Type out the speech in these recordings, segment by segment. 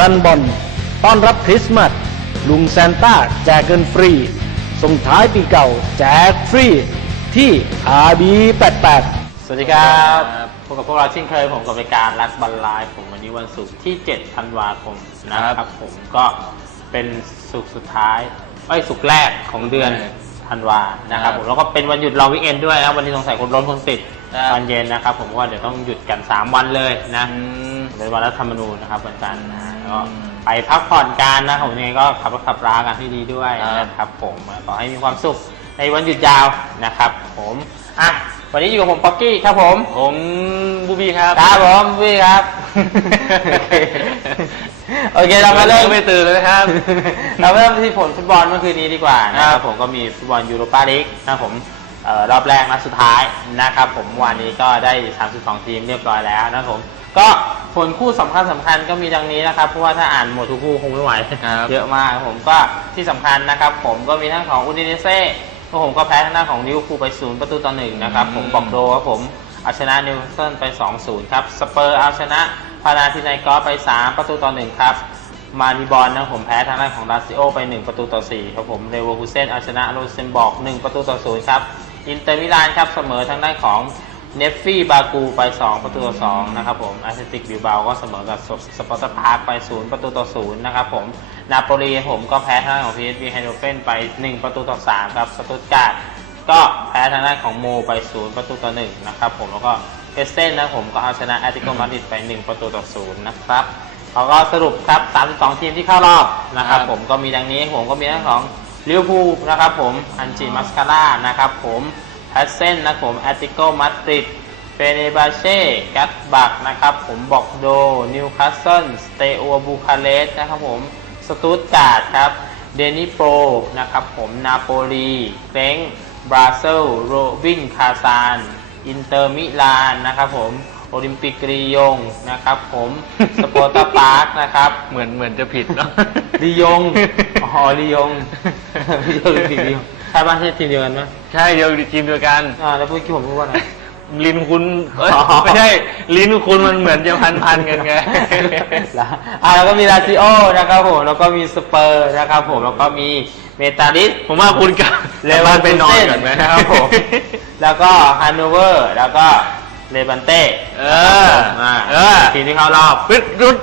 รันบอลต้อนรับคริสต์มาสลุงซานต้าแจกเงินฟรี ส่งท้ายปีเก่าแจกฟรี ที่ RB88 สวัสดีครับครับพบกับพวกเราเช่นเคยผมกับรายการรัสบันไลฟ์ผมวันนี้วันศุกร์ที่ 7 ธันวาคมนะครับ ผมก็เป็นศุกร์สุดท้ายไอ้ยศุกร์แรกของเดือนใช่ธันวานะครับครับผมแล้วก็เป็นวันหยุดเราวิกเอนด้วยนะวันนี้สงสัยคนล้นคนติดครับ ตอนเย็นนะครับ ผมว่าเดี๋ยวต้องหยุดกัน 3 วันเลยนะอืมเป็นวันรัฐธรรมนูญนะครับวันจันทร์นะ ก็อืมไปพักผ่อนกันนะผมยังไงก็ขับรถขับรากันให้ดีด้วยครับนะครับผมขอให้มีความสุขในวันหยุดยาวนะครับผมอะวันนี้อยู่กับผมป๊อกกี้ครับผม ผมบูบี้ครับครับผมพี่ครับ โอเคเรามาเริ่มไม่ตื่นเลยครับ เราเริ่มที่ผลฟุตบอลเมื่อคืนนี้ดีกว่านะคครัรับบผมก็มีฟุตบอลยูโรปาลีกนะครับผมเอ่อรอบแรกนัดสุดท้ายนะครับผมวันนี้ก็ได้ 32 ทีมเรียบร้อยแล้วนะครับผม ก็ผลคู่สำคัญสำคัญก็มีดังนี้นะครับ เพราะว่าถ้าอ่านหมดทุกคู่คงไม่ไหว ครับเยอะมากครับผมก็ที่สำคัญนะครับ ผมก็มีทั้งของอูดิเนเซ่ก็ผมก็แพ้ทางด้านของลิเวอร์พูลไปศูนย์ประตูต่อหนึ่งนะครับ ผมบอกโดครับผมเอาชนะนิวคาสเซิลไป 2-0 ครับ สเปอร์เอาชนะพานาทินายกอสไป 3 ประตูต่อ 1 ครับ มาริบอลนะผมแพ้ทางด้านของลาซิโอไป 1 ประตูต่อ 4 ครับผมเรเวอร์คูเซนเอาชนะโรเซนบอก1ประตูต่อ 0 ครับ อินเตอร์มิลานครับเสมอทางด้านของ เนฟฟี่บากูไป 2 ประตูต่อ2นะครับผมแอตเลติกบิลบาก็เสมอกับสปอร์ตพาร์คไป 0 ประตูต่อ0นะครับผมนาโปลีผมก็แพ้ทางด้านของ PSV ไฮโดรเฟนไป 1 ประตูต่อ3ครับสตุตการ์ดก็แพ้ทางด้านของโมไปศูนย์ประตูต่อหนึ่งนะครับผมแล้วก็เอสเซนนะผมก็เอาชนะแอตติโกมาดริดไป 1 ประตูต่อศูนย์นะครับเขาก็สรุปครับ 32 ทีมที่เข้ารอบนะครับผมก็มีดังนี้ผมก็มีทั้งของลิเวอร์พูลนะครับผมอันจิมัสคาร่านะครับผม แพสเซนนะผมแอตติโกมาดริดเฟเนบาเช่กัตบักนะครับผมบอกโดนิวคาสเซิลสเตโอบูคาเรสต์นะครับผมสตูตการ์ดครับเดนิโปรนะครับผมนาโปลีเฟรงบราเซลโรบินคาซานอินเตอร์มิลานนะครับผมโอลิมปิกรียงนะครับผมสปอร์ตาปาร์กนะครับเหมือนเหมือนจะผิดเนาะรียงอ๋อรียงไม่ใช่โอลิมปิกรียง ใช่บ้านใช่ทีมเดียวกันไหมใช่เดียวทีมเดียวกัน อ่าแล้วพูดกี่ผมพูดว่าอะไรลิ้นคุณเอ้ยอ๋อ ไม่ใช่ ลิ้นคุณมันเหมือนจะพันพันๆกันไงแล้วอ่าแล้วก็มีลาซิโอนะครับผมแล้วก็มีสเปอร์นะครับผมแล้วก็มีเมตาลิส ผมว่าคุณกลับเลวันไปนอนก่อนไหมนะครับผม แล้วก็ฮันโนเวอร์ แล้วก็เลบันเต้เออ อ่าเออ ทีมที่เข้ารอบ ปึ๊ดรุด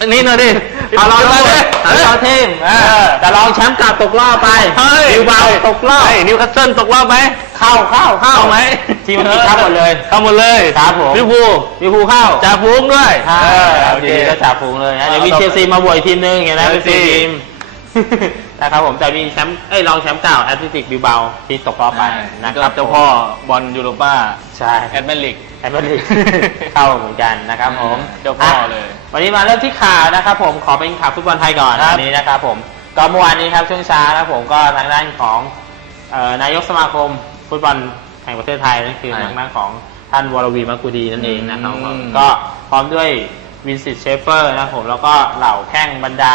อันนี้หน่อยดิเอาเราไปเลเลยยเอาเราทีมเออแต่รองแชมป์เกลับตกรอบไปเฮ้ยนิวบาลตกรอบเฮ้ยนิวคาสเซิลตกรอบไหมเข้าเข้าเข้าเข้าไหมทีมมันติดเข้าหมดเลย เข้าหมดเลยครับผมลิเวอร์พูลลิเวอร์พูลเข้าจ่าฟูงด้วยใช่เออครับโอดีเคก็จ่าฝูงเลยนะเอาเดี๋ยวมีต่อเชลซีมาบวยทีมนึงอย่างนั้นเป็นเชลซีสี่ทีม นะครับผมแต่มีแชมป์เอ้ยรองแชมป์เก่าแอตเลติกบิลเบาที่ตกรอบไปนะนะคครัรับบเจ้าพ่อบอลยูโรป้าใช่แอดแมนลิก แอตเลติก เข้าเหมือนกันนะครับผมเจ้าพ่อเลยวันนี้มาเริ่มที่ข่าวนะครับผมขอเป็นข่าวฟุตบอลไทยก่อนครับ วันนี้นะครับผมก็เมื่อวานนี้ครับช่วงเช้านะครับผมก็ทางด้านของเอ่อนายกสมาคมฟุตบอลแห่งประเทศไทยนั่นคือใช่ทางด้านของท่านวรวีมักกุดีนั่นเองนะครับอืม ก็ พร้อมด้วยวินสิตเชฟเฟอร์นะครับผมแล้วก็เหล่าแข้งบรรดา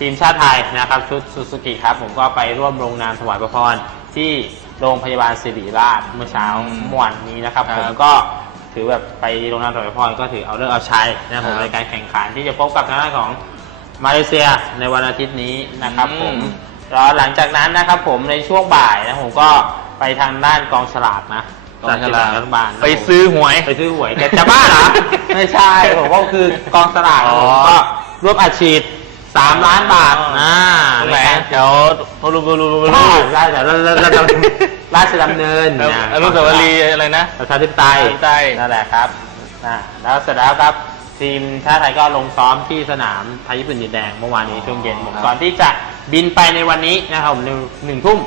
ทีมชาติไทยนะครับชุดซูซูกิครับผมก็ไปร่วมลงนามถวายพระพรที่โรงพยาบาลศิริราชเมื่อเช้าอืมเมื่อวานนี้นะครับครับผมก็ถือแบบไปลงนามถวายพระพรก็ถือเอาเลิกเอาใช้นะครับผมครับในการแข่งขันที่จะพบกับทางด้านของมาเลเซียในวันอาทิตย์นี้นะครับอืม ผมแล้วหลังจากนั้นนะครับผมในช่วงบ่ายนะผมก็ไปทางด้านกองฉลากนะกองฉลากรัฐบาลนะไปผมซื้อหวย ไปซื้อหวยแกจะบ้าเหรอ ไม่ใช่ผมก็คือกองสลากนะผมอ๋อก็รวบอัดฉีด สามล้านบาทอ๋อนะตรงไหนในการแถวพลูบลูบลูใช่ราชราชราชดำเนินแล้วนะอนุสาวรีย์อะไรนะประชาธิปไตยประชาธิปไตยนั่นแหละครับนะแล้วเสร็จแล้วครับทีมชาติไทยก็ลงซ้อมที่สนามไทยญี่ปุ่นดินแดงเมื่อวานนี้ช่วงเย็นผมครับก่อนที่จะบินไปในวันนี้นะครับผมหนึ่งหนึ่งทุ่ม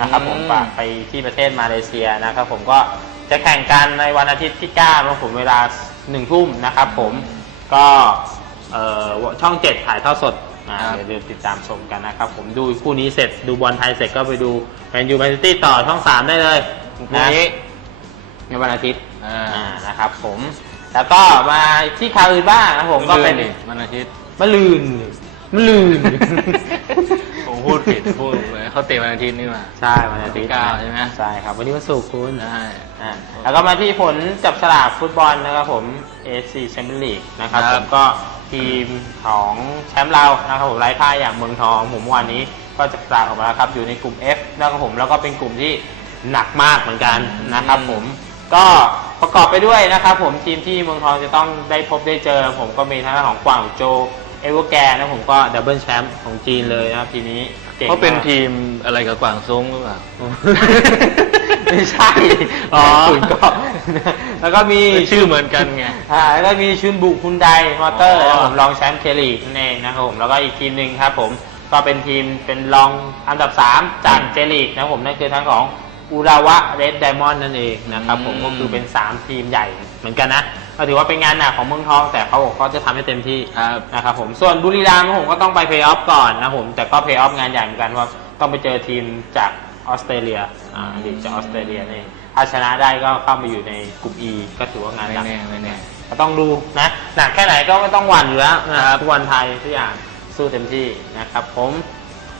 นะครับผมอืมฝากไปที่ประเทศมาเลเซียนะครับผมก็จะแข่งกันในวันอาทิตย์ที่9แล้วผมเวลาหนึ่งทุ่มนะครับผมก็ เอ่อช่องเจ็ดถ่ายทอดสดอ่าครับ เดี๋ยวติดตามชมกันนะครับ ผมดูคู่นี้เสร็จดูบอลไทยเสร็จก็ไปดูแมนยูแมนซิตี้ต่อช่องสามได้เลยพรุ่งนะนี้ในวันอาทิตย์อ่าอ่านะครับผม แล้วก็มาที่ข่าวอื่นบ้างนะครับผมก็เป็นนี่วันอาทิตย์มะลืนมะลืน ผมพูดผิดพูดเลยเขาเตะวันอาทิตย์นี่มา ใช่วันอาทิตย์ที่เก้าใช่ไหม ใช่ครับ วันนี้วันศุกร์คุณได้ อ่าแล้วก็มาที่ผลจับฉลากฟุตบอลนะครับผม AFC Champions League นะครับครับผมก็ ทีมของแชมป์เรานะครับผมไร้พ่ายอย่างเมืองทองผมเมื่อวานนี้ก็จะประกาศออกมาแล้วครับอยู่ในกลุ่ม F นะครับผมแล้วก็เป็นกลุ่มที่หนักมากเหมือนกันนะครับผมก็ประกอบไปด้วยนะครับผมทีมที่เมืองทองจะต้องได้พบได้เจอ ผมก็มีทั้งด้านของกวางโจว เอเวอร์แกนนะผมก็ดับเบิลแชมป์ของจีนเลยนะครับทีนี้ก่งเขาเป็นมากทีมอะไรกับกวางซุงหรือเปล่า ไม่ใช่ อ๋อคุณก็ แล้วก็มีชื่อเหมือนกันไง อ่าแล้วก็มีชุนบุคุนไดมอเตอร์อ๋อนะครับผมรองแชมป์เคลีกนั่นเองนะครับผม แล้วก็อีกทีมหนึ่งครับผม ก็เป็นทีมเป็นรองอันดับ 3 จากเจลีกนะครับผม นั่นคือทั้งของอุราวะเรดไดมอนด์นั่นเองนะครับผม ก็คือเป็น 3 ทีมใหญ่เหมือนกันนะ ก็ถือว่าเป็นงานหนักของเมืองทอง แต่เขาบอกเขาจะทำให้เต็มที่ครับนะครับผมส่วนบุรีรัมย์ผมก็ต้องไปเพย์ออฟก่อนนะผมแต่ก็เพย์ออฟงานใหญ่เหมือนกันว่าต้องไปเจอทีมจากออสเตรเลียอ่าลีกจากออสเตรเลียนี่ถ้าชนะได้ก็เข้ามาอยู่ในกลุ่ม E ก็ถือว่างานไม่หนักแน่ไม่แน่ก็ต้องดูนะหนักแค่ไหนก็ไม่ต้องหวั่นอยู่แล้วนะครับทุกวันไทยทุกอย่างสู้เต็มที่นะครับผม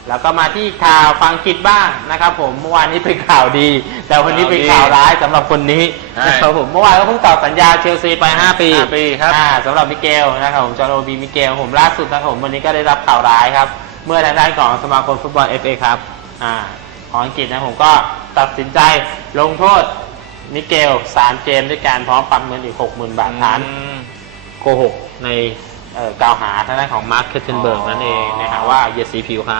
แล้วก็มาที่ข่าวฟังกิจบ้างนะครับ ผมเมื่อวานนี้เป็นข่าวดี แต่วันนี้เป็นข่าวร้ายสำหรับคนนี้ใช่นะครับผมเมื่อวานก็เพิ่งต่อสัญญาเชลซีไป 5 ปีห้าปีครับอ่าสำหรับมิเกลนะครับผมจอร์โรบีมิเกลผมล่าสุดนะครับผมวันนี้ก็ได้รับข่าวร้ายครับ เมื่อทางด้านของสมาคมฟุตบอล FA ครับอ่าของอังกฤษนะผมก็ตัดสินใจลงโทษมิเกล3เกมด้วยการพร้อมปรับเงินอีก60,000บาทฐานอืมโกหกในเอ่อกล่าวหาทางด้านของมาร์คเคทเทนเบิร์กอ๋อนั่นเองนะฮะว่าเหยียดสีผิวเขา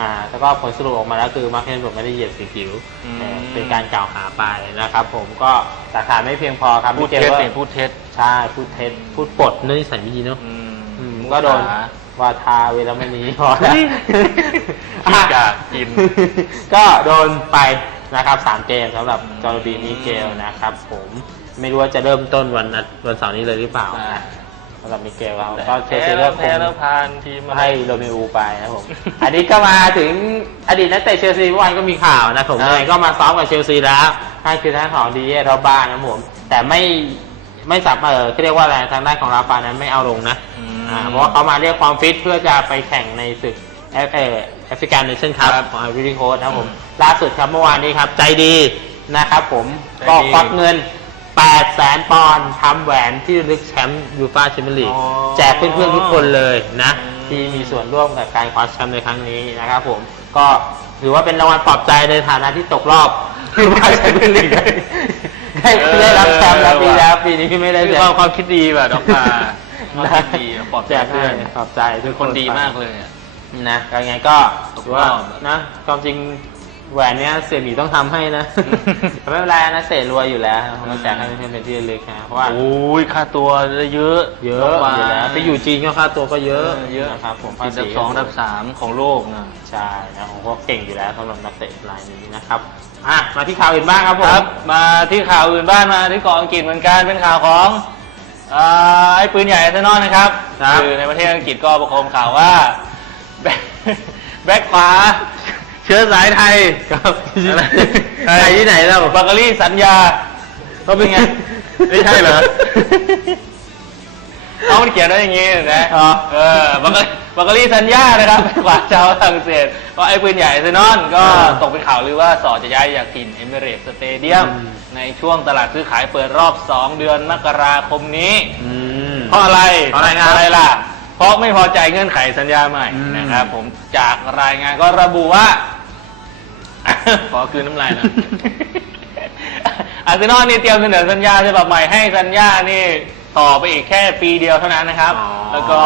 อ่าแล้วก็ผลสรุปออกมาแล้วคือมาร์คเคทเทนเบิร์กไม่ได้เหยียดสีผิวเอ่อเป็นการกล่าวหาไปนะครับ ผมก็หลักฐานไม่เพียงพอครับพูดมิเท็จก็เป็นพูดเท็จใช่พูดเท็จพูดปดนี่ใส่ไม่ดีเนาะ อืมอืมก็โดนหาว่าทาเวลาไม่นี้พอแล้วขี้กากกิน ก็โดนไปนะครับสามเกมสำหรับจอร์บีมิเกลนะครับ ผมไม่รู้ว่าจะเริ่มต้นวันนัดวันเสาร์นี้เลยหรือเปล่าใช่นะ สำหรับมิเกลเราก็เชแพ้ลซีแล้ก็วคแพ้งแล้วพานทีมอะไรให้โรเมอูไปนะครับผม อันนี้ก็มาถึงอดีตนักเตะเชลซีเมื่อวานก็มีข่าวนะผมครับเลยก็มาซ้อมกับเชลซีแล้วนั่นคือทางของดีเอโรบ้านะครับผมแต่ไม่ไม่สับเออเขาเรียกว่าอะไรทางด้านของราฟานั้นไม่เอาลงนะ อืม อ่าเพราะว่าเขามาเรียกความฟิตเพื่อจะไปแข่งในศึกแอฟเอแอฟริกันเนชั่นคัพครับของไอริโคสนะครับผมอืมล่าสุดครับเมื่อวานนี้ครับ ใจดีนะครับผมใจก็ดี ควักเงิน 8แสนปอนด์ทำแหวนที่ระลึกแชมป์ยูฟ่าแชมเปี้ยนลีกอ๋อ แจกเพื่อนๆทุกคนเลยนะอืมที่มีส่วนร่วมกับการคว้าแชมป์ในครั้งนี้นะครับผมก็ถือว่าเป็นรางวัลปลอบใจในฐานะที่ตกรอบยูฟ่าแชมเปี้ยนลีกได้ได้รับแชมป์แล้วปีแล้วปีนี้ไม่ได้คือแชความมป์ ความคิดดีว่ะดอกตาความนะคิดดีปลอบใจแจกเพื่อนให้ปลอบใจทุเป็กนคคนนดีมากเลยอะ นะก็ยังไงก็ตกถือว่ารอบ นะความจริง แหวนเนี้ยเสี่ยหมีต้องทำให้นะ แต่ไม่เป็นไรนะเสรรวยอยู่แล้วเขาก็แจกให้เพื่อนๆเป็นที่ระลึกนะเพราะว่า โอ้ยค่าตัวได้เยอะเยอะอยู่แล้วไปอยู่จีนก็ค่าตัวก็เยอะเยอะนะครับผมอัภานดัษีบสองอันดับสามของโลกนะ ใช่นะผมก็เก่งอยู่แล้วสำหรับนักเตะรายนี้นะครับอะมาที่ข่าวอื่นบ้างครับผมครับมาที่ข่าวอื่นบ้านมาที่เกาะอังกฤษเหมือนกันเป็นข่าวของอ่าไอ้ปืนใหญ่อาร์เซนอลนะครับครับคือในประเทศอังกฤษก็ประโคมข่าวว่า แบ็คแบ็คขวา เชื้อสายไทยครับอะไรใครที่ไหนเราบักกะรี่สัญญาก็เป็นไง ไม่ใช่เหรอเอามันเขียนไว้อย่างงี้นะอ๋อเออบักกะบักกะรี่สัญญานะครับขวาชาวฝรั่งเศสก็ไอ้ปืนใหญ่อาร์เซนอน ก็อ่าตกเป็นข่าวลือว่าสอจะย้ายจากถิ่นเอมิเรตสเตเดียมอืมในช่วงตลาดซื้อขายเปิดรอบ 2 เดือนมกราคมนี้อืมเพราะอะไรเพราะอะไรครับอะไรล่ะ เพราะไม่พอใจเงื่อนไขสัญญาใหม่อืมนะครับผมจากรายงานก็ระบุว่า ขอคืนน้ำลายหนะ อาร์เซนอลนี่เตรียมเสนอสัญญาฉบับใหม่ให้สัญญานี่ต่อไปอีกแค่ปีเดียวเท่านั้นนะครับ อ๋อแล้วก็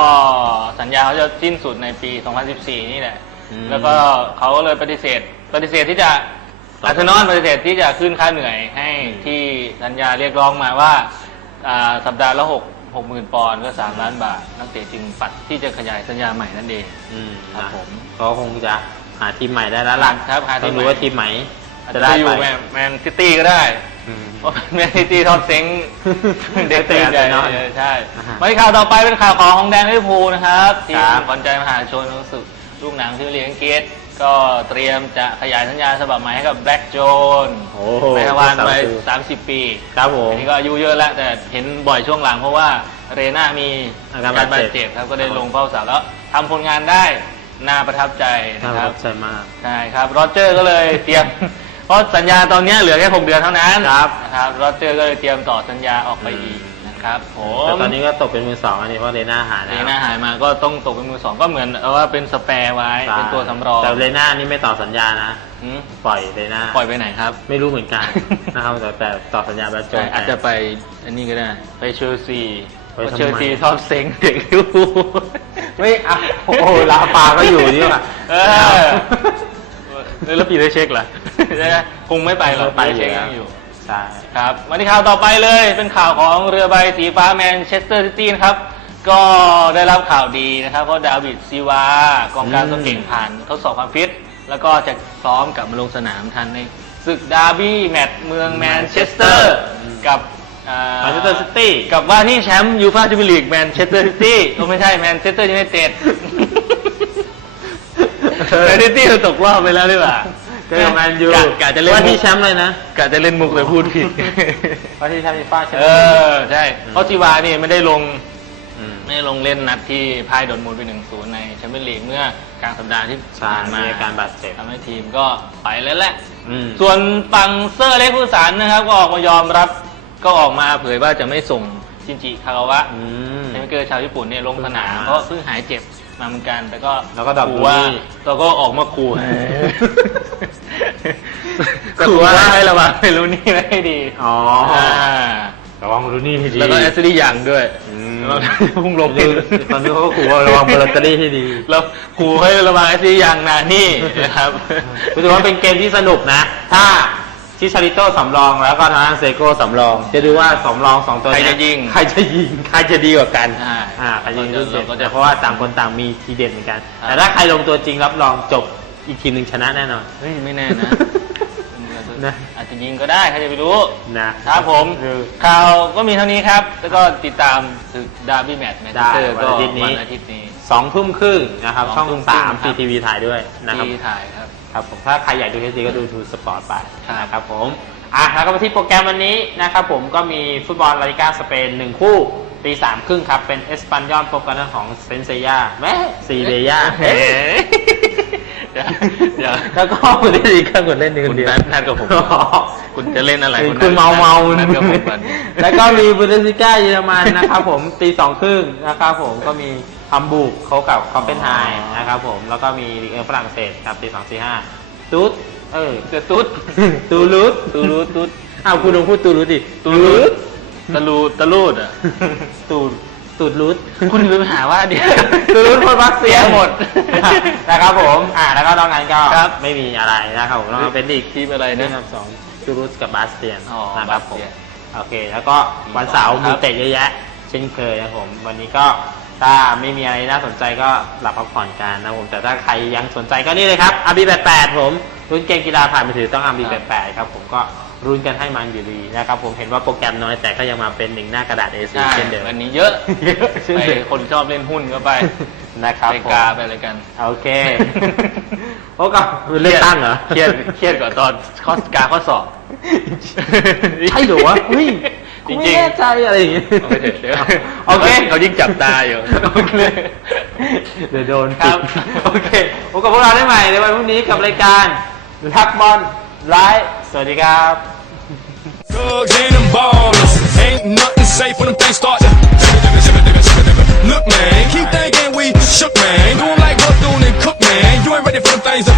สัญญาเขาจะสิ้นสุดในปี 2014 นี่แหละ อืม แล้วก็เขาก็เลยปฏิเสธ ปฏิเสธที่จะอาร์เซนอลปฏิเสธที่จะขึ้นค่าเหนื่อยให้ที่สัญญาเรียกร้องมาว่าอ่าสัปดาห์ละหกหกหมื่นปอนด์ก็สามล้านบาท นักเตะจึงปัดที่จะขยายสัญญาใหม่นั่นเอง อืมครับนะผม ก็คงจะหาทีมใหม่ได้แล้วล่ะครับหาทีต้อมงใหม่รู้ว่าทีมไหนอาจจะจะได้ไปอยู่ไปแมนแมนซิตี้ก็ได้ อืม เพราะแมนซิตี้ทอดเซ็งเด็กแต่ตีใหญ่แต่น้อยใช่อ่าฮะมาที่ข่าวต่อไปเป็นข่าวของของแดนลิเวอร์พูลนะครับทีคมรับ ขวัญใจมหาชนรู้สึกลูกหนังที่เลี้ยงเกตก็เตรียมจะขยายสัญญาฉบับใหม่ให้กับแบล็กโจนโอ้โหในทวารไปสามสิบ30 ปีครับผมอันนี้ก็อายุเยอะแล้วแต่เห็นบ่อยช่วงหลังเพราะว่าเรน่ามีอาการบาดเจ็บบาดเจ็บครับก็ได้ลงเฝ้าสาวแล้วทำผลงานได้ น่าประทับใจน่านะปคระรับทับใจมาก ใช่ครับโรเจอร์ก็เลยเตรียม เพราะสัญญาตอนเนี้ยเหลือแค่ 6 เดือนเท่านั้นครับ นะครับโรเจอร์ก็เลยเตรียมต่อสัญญาออกไปอีกนะคครับผมแต่ตอนนี้ก็ตกเป็นมือสองอันนี้เพราะเลน่าหายเลแล้วน่าหายมาก็ต้องตกเป็นมือสองก็เหมือนเอาว่าเป็นสแปร์ไว้ใช่เป็นตัวสำรองแต่เลน่านี่ไม่ต่อสัญญานะ หืมปล่อยเลน่าปล่อยไปไหนครับ ไม่รู้เหมือนกัน นะครับแต่แต่ต่อสัญญาแบบจใช่ง อาจจะไปอันนี้ก็ได้ ไปเชลซีไปเพราะทำไมเชลซีชอบเซ็งเด็กลิเวอร์พูล ไม่อะโอ้โหลาปาก็อยู่นี่ว่ะเออแล้วปีได้เช็คเหรอใช่ไหมคงไม่ไปหรอกไปปีอเช็ยู่คแล้ยัวงอยู่ ใช่ครับมาที่ข่าวต่อไปเลยเป็นข่าวของเรือใบสีฟ้าแมนเชสเตอร์ซิตี้นะครับ ก็ได้รับข่าวดีนะครับเพราะดาวิดซีวากองกลางตัวเก่งผ่านทดสอบความฟิต แล้วก็จะซ้อมกลับมาลงสนามทันในศึกดาร์บี้แมตช์เมืองแมนเชสเตอร์ กับ อ่ามาสเตอร์ซิตี้กับว่าที่แชมป์ยูฟ่าจูบิลีกแมนเชสเตอร์ซิตี้ก็ไม่ใช่แมนเชสเตอร์ยูไนเต็ดแมนซิตี้ตกรอบไปแล้วดีกว่าเจอแมนยูกะกะจะเล่นว่ามุที่กแชมป์เลยนะกะจะเล่นมุกเลยพูดผิดว่าที่แชมป์ฟีฟ่าแชมป์เออใช่เพราะจีวานี่ไม่ได้ลงมไม่ได้ลงเล่นนัดที่พ่ายโดนมูลไปหนึ่งศูนย์ในแชมเปี้ยนลีกเมื่อกลางสัปดาห์ที่ใช่ผ่านมีมาอาการบาดเจ็บ ทำให้ทีมก็ไปแล้วแหละ อืม ส่วนฝั่งเซอร์เล็กผู้สารนะครับก็ออกมายอมรับ ก็ออกมาเผยว่าจะไม่ส่งชินจิคาราวะอืมเทนเกอร์ชาวญี่ปุ่นเนี่ยลงสนามเพิ่งหายเพราะเพิ่งหายเจ็บมาเหมือนกันแต่ก็แล้วก็ดับขู่ว่าดูนี่แล้วก็ออกมาขู่เออขู่ว่า ให้ระวังไม่รู้นี่ไม่ให้ดีอ๋ออ่าระวังรูนี่ให้ดี แล้วก็แอสซิลี่ยังด้วยอืม แล้วพุ่งลงตอนนี้เขาก็ขู่ว่าระวังเบอร์ลอตเตอรี่ให้ดีแล้วขู่ให้ระวังแอสซิลี่ยังนานี่นะครับ รู้สึกว่าเป็นเกมที่สนุกนะ ถ้า ชิชาริโต้สำรองแล้วก็ทางด้านเซโก้สำรอง จะดูว่าสำรองสองตัวใครเนี้จะยิงใครจะยิงใครจะดีกว่ากันใช่อ่าใครจะยิงเราลูกเด็ดก็จะเพราะว่าต่างคนต่างมีทีเด็ดเหมือนกันครับแต่ถ้าใครลงตัวจริงรับรองจบอีกทีมหนึ่งชนะแน่นอน เฮ้ยไม่แน่นะ นะ อาจจะยิงก็ได้ใครจะไปรู้ นะครับผมคือ ข่าวก็มีเท่านี้ครับ แล้วก็ติดตามศึกดาร์บี้แมตช์แมนเชสเตอร์ได้ก็วันอาทิตย์นี้ วันอาทิตย์นี้ สองทุ่มครึ่งนะครับสช่อองงทุ่มสามครึ่พีงครับทีวีถ่ายด้วยนะครับ ที่ถ่าย ครับครับผมถ้าใครอยากดูเทสดีก็ดูทูสปอร์ตไปครับนะครับผมอะแล้วก็มาที่โปรแกรมวันนี้นะครับผมก็มีฟุตบอลลาลิกาสเปนหนึ่งคู่ตีสามครึ่งครับ เป็นเอสปันยอนพบกันเรื่องของเซนเซียแม่ซีเรียเฮ้ยเดี๋ยวเดี๋ยวแล้วก็คุณเล่นอีกครั้งคุณเล่นหนึ่งคุณเดียวนัดนัดกับผมอ๋อคุณจะเล่นอะไรคุณนัดเมาเมานัดกับผมก่อนแล้วก็มีบุนเดสลิก้าเยอรมันนะครับผมตีสองครึ่งนะครับผมก็มี ฮัมบูร์กเขากับคอปเปนไฮน์นะครับผม แล้วก็มีลีกเออฝรั่งเศสครับตีสองตีห้าตูดเออเดือตุ๊ดตูรูดตูรูดตุ๊ดอ้าวคุณลองพูดตูรูดดิตูรูดตะลูตะลูดอะตูดตูดรูดคุณลืมหาว่าเดี๋ยวตูรูดคนรัสเซียหมดนะครับผม อ่าแล้วก็นอกนั้นก็ครับไม่มีอะไรนะครับผมแล้วก็เป็นลีกทีมอะไรนะนะครับสองตูรูดกับบาสเตียนอ๋อนะครับผมบาสเตียนโอเค แล้วก็วันเสาร์ครับมีเตะเยอะแยะ เช่นเคยนะครับผม วันนี้ก็ ถ้าไม่มีอะไรน่าสนใจก็หลับพักผ่อนกันนะครับผมแต่ถ้าใครยังสนใจก็นี่เลยครับอาบีแปดผมรุ่นเกมกีฬาผ่านมือถือต้องอาบีแปดครับผมก็รุ้นกันให้มันอยู่ดีนะครับผมเห็นว่าโปรแกรมน้อยแต่ก็ยังมาเป็นหนึ่งหน้ากระดาษ A4 ใช่เช่นเดิมวันนี้เยอะเยอะเช่นไปเดิมคนชอบเล่นหุ้นก็ไปนะครับไปผมกาไปอะไรกันโอเคโอ้ก็เลือกตั้งเหรอเครียดเครียดกว่าตอนข้อกาข้อสอบใช่เหรอวะเฮ้ย จริงๆไม่แน่ใจอะไรอย่างงี้เอาไปเถอะเดี๋ยวโอเค เขายิ่งจับตาอยู่ โอเคเดี๋ยวโดนครับปิดโอเคพบกับพวกเราได้ใหม่ในวันพรุ่งนี้กับรายการทักบอลไลฟ์สวัสดีครับ Thugs and them ballers. Ain't nothing safe when them things start to. Look, man, keep thinking we shook, man. Do 'em like Bethune and Cook, man. You ain't ready for them things to.